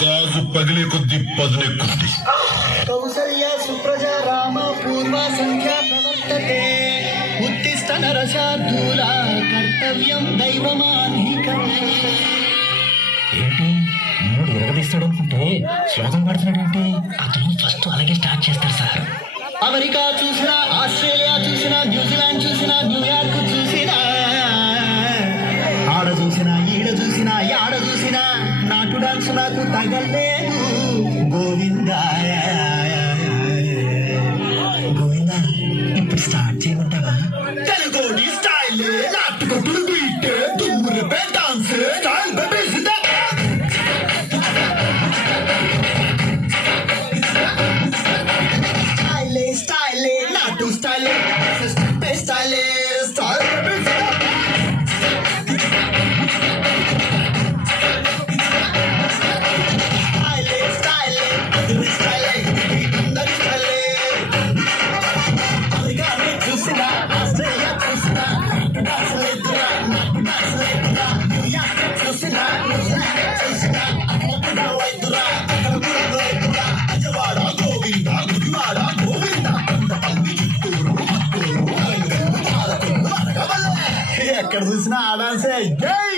గాజు పగిలే కొద్ది పదునే కొద్ది కౌసల్య సుప్రజ రామ పూర్వ సంఖ్యా ప్రవర్తతే ఉత్తిష్ట నరశార్దూల కర్తవ్యం దైవమాధికమే. ఏంటి మూడు విరగదీస్తాడు అనుకుంటే శ్లోకం పడుతున్నాడు ఏంటి? అతను ఫస్ట్ ఫస్ట్ అలాగే స్టార్ట్ చేస్తారు సార్. అమెరికా చూసినా, ఆస్ట్రేలియా చూసినా, న్యూజిలాండ్ చూసినా, న్యూయార్క్ చూసినా, ఆడ చూసినా, ఈడ చూసినా, యాడ చూసినా నాటు డాన్స్ నాకు తగలేదు. గోవిందాయ గోవిందా, ఇప్పుడు స్టార్ట్ చేయమంటావా? తెలుగోడి స్టైల్ నాటుకొట్టుడు బీట్ దుమ్మురపే డాన్స్ స్టైల్ బేబీ జిందాబాద్. Style, style, not to style, style, style, ఎక్కడ చూసినా ఆడాన్సే. జై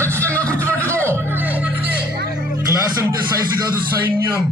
ఖచ్చితంగా గుర్తుపెట్టుకో, క్లాస్ అంటే సైజు కాదు, సైన్యం.